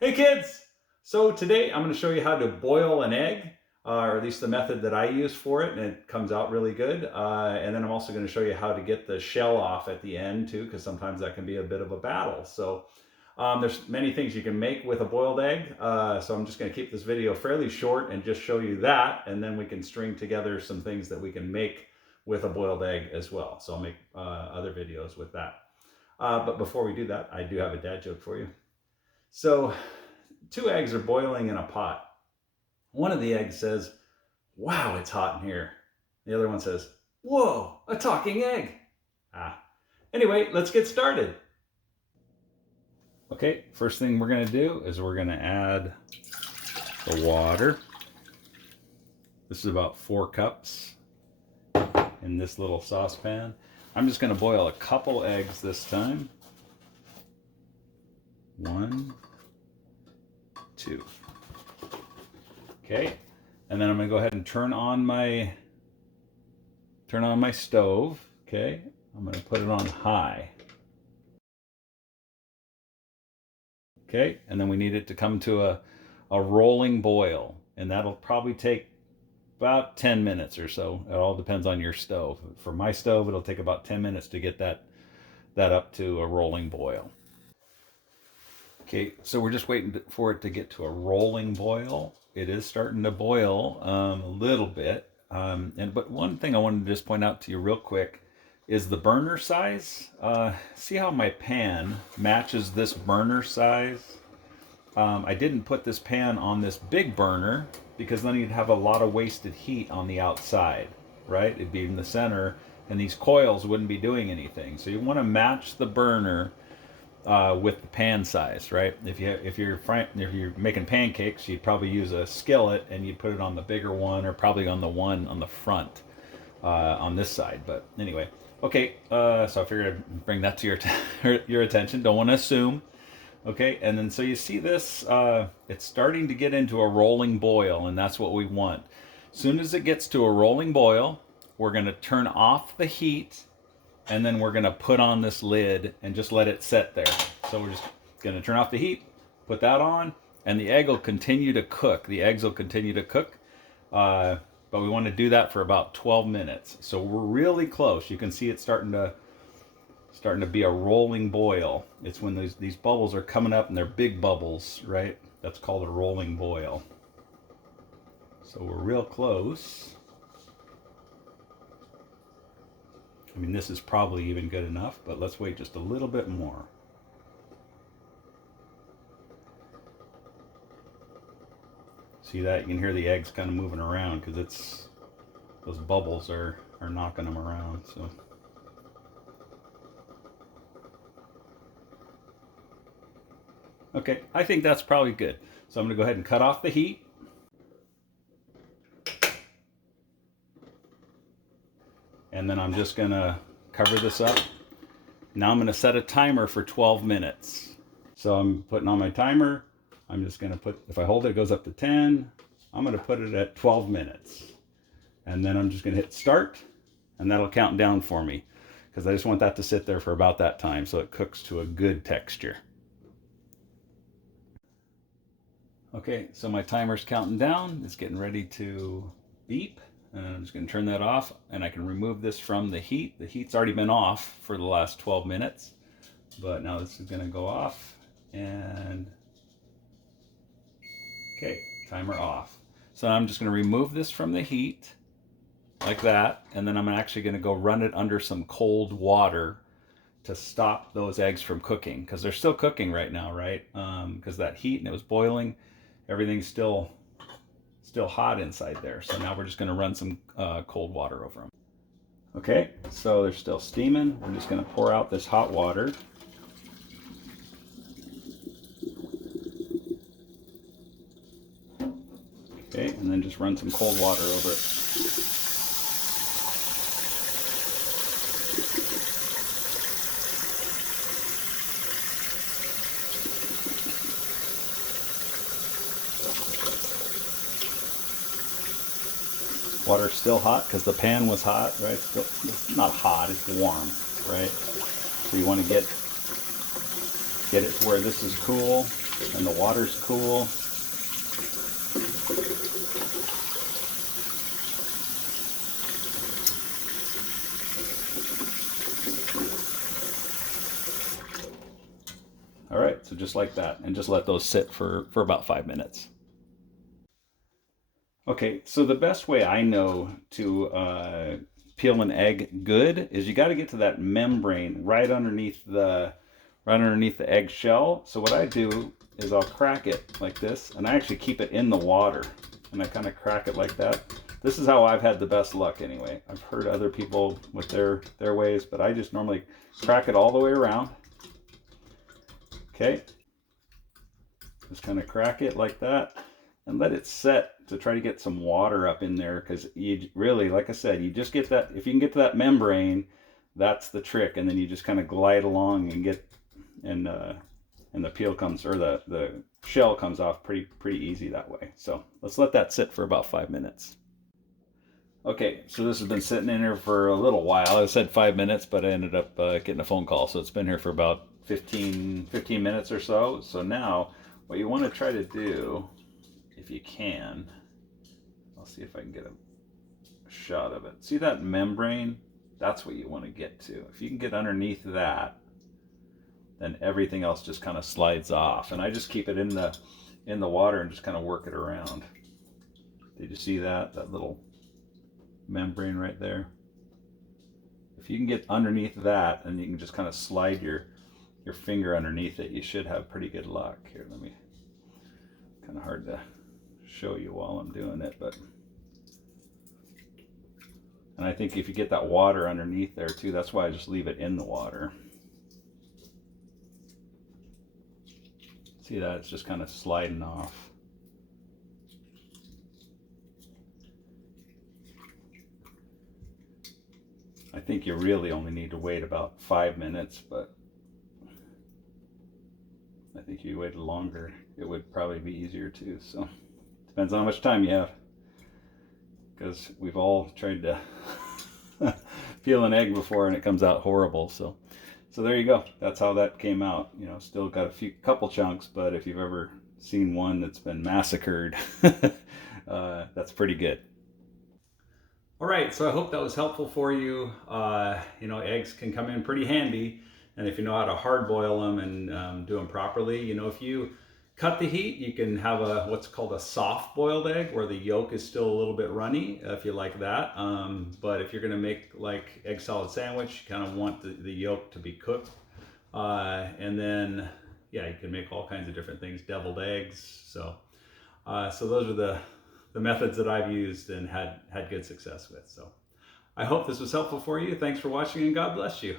Hey kids! So today I'm going to show you how to boil an egg, or at least the method that I use for it, and it comes out really good. And then I'm also going to show you how to get the shell off at the end too, because sometimes that can be a bit of a battle. So there's many things you can make with a boiled egg. So I'm just going to keep this video fairly short and just show you that, and then we can string together some things that we can make with a boiled egg as well. So I'll make other videos with that. But before we do that, I do have a dad joke for you. So two eggs are boiling in a pot. One of the eggs says, "Wow, it's hot in here." The other one says, "Whoa, a talking egg." Anyway, let's get started. Okay, first thing we're going to do is we're going to add the water. This is about 4 cups in this little saucepan. I'm just going to boil a couple eggs this time. 1, 2. Okay, and then I'm going to go ahead and turn on my stove. Okay, I'm going to put it on high. Okay, and then we need it to come to a rolling boil, and that'll probably take about 10 minutes or so. It all depends on your stove. For my stove, it'll take about 10 minutes to get that up to a rolling boil. Okay, so we're just waiting for it to get to a rolling boil. It is starting to boil a little bit. But one thing I wanted to just point out to you real quick is the burner size. See how my pan matches this burner size? I didn't put this pan on this big burner because then you'd have a lot of wasted heat on the outside, right? It'd be in the center and these coils wouldn't be doing anything. So you want to match the burner with the pan size, right? If you're making pancakes, you'd probably use a skillet and you'd put it on the bigger one, or probably on the one on the front on this side. But anyway, okay. So I figured I'd bring that to your attention. Don't want to assume. Okay, and then so you see this, it's starting to get into a rolling boil, and that's what we want. As soon as it gets to a rolling boil, we're going to turn off the heat, and then we're going to put on this lid and just let it set there. So we're just going to turn off the heat, put that on, and the egg will continue to cook. The eggs will continue to cook, but we want to do that for about 12 minutes. So we're really close. You can see it starting to be a rolling boil. It's when these bubbles are coming up, and they're big bubbles, right? That's called a rolling boil. So we're real close. I mean, this is probably even good enough, but let's wait just a little bit more. See that? You can hear the eggs kind of moving around because those bubbles are knocking them around. So okay, I think that's probably good. So I'm going to go ahead and cut off the heat. And then I'm just going to cover this up. Now I'm going to set a timer for 12 minutes. So I'm putting on my timer. I'm just going to put, if I hold it, it goes up to 10. I'm going to put it at 12 minutes. And then I'm just going to hit start, and that'll count down for me, because I just want that to sit there for about that time so it cooks to a good texture. Okay, so my timer's counting down. It's getting ready to beep. And I'm just going to turn that off, and I can remove this from the heat. The heat's already been off for the last 12 minutes, but now this is going to go off, and okay, timer off. So I'm just going to remove this from the heat like that, and then I'm actually going to go run it under some cold water to stop those eggs from cooking, because they're still cooking right now, right? Because that heat, and it was boiling, everything's still hot inside there. So now we're just going to run some cold water over them. Okay, so they're still steaming. We're just going to pour out this hot water. Okay, and then just run some cold water over it. Water's still hot because the pan was hot, right? Still, it's not hot, it's warm, right? So you want to get Get it to where this is cool and the water's cool. All right, so just like that, and just let those sit for about 5 minutes. Okay, so the best way I know to peel an egg good is you got to get to that membrane right underneath the egg shell. So what I do is I'll crack it like this, and I actually keep it in the water, and I kind of crack it like that. This is how I've had the best luck anyway. I've heard other people with their ways, but I just normally crack it all the way around. Okay, just kind of crack it like that and let it set to try to get some water up in there, because you really, like I said, you just get that, if you can get to that membrane, that's the trick. And then you just kind of glide along and get, and the peel comes, or the shell comes off pretty easy that way. So let's let that sit for about 5 minutes. Okay, so this has been sitting in here for a little while. I said 5 minutes, but I ended up getting a phone call, so it's been here for about 15 minutes or so. So now what you want to try to do, if you can, I'll see if I can get a shot of it. See that membrane? That's what you want to get to. If you can get underneath that, then everything else just kind of slides off. And I just keep it in the water and just kind of work it around. Did you see that little membrane right there? If you can get underneath that, and you can just kind of slide your finger underneath it, you should have pretty good luck. Here, let me, kind of hard to show you while I'm doing it, but, and I think if you get that water underneath there too, that's why I just leave it in the water. See that? It's just kind of sliding off. I think you really only need to wait about 5 minutes, but I think if you waited longer, it would probably be easier too. So depends on how much time you have, because we've all tried to peel an egg before and it comes out horrible. So there you go. That's how that came out. You know, still got a couple chunks, but if you've ever seen one that's been massacred, that's pretty good. All right, so I hope that was helpful for you. Eggs can come in pretty handy, and if you know how to hard boil them and do them properly, if you cut the heat, you can have what's called a soft boiled egg, where the yolk is still a little bit runny, if you like that. But if you're going to make like egg salad sandwich, you kind of want the yolk to be cooked, and then yeah, you can make all kinds of different things, deviled eggs. So those are the methods that I've used and had good success with. So I hope this was helpful for you. Thanks for watching, and God bless you.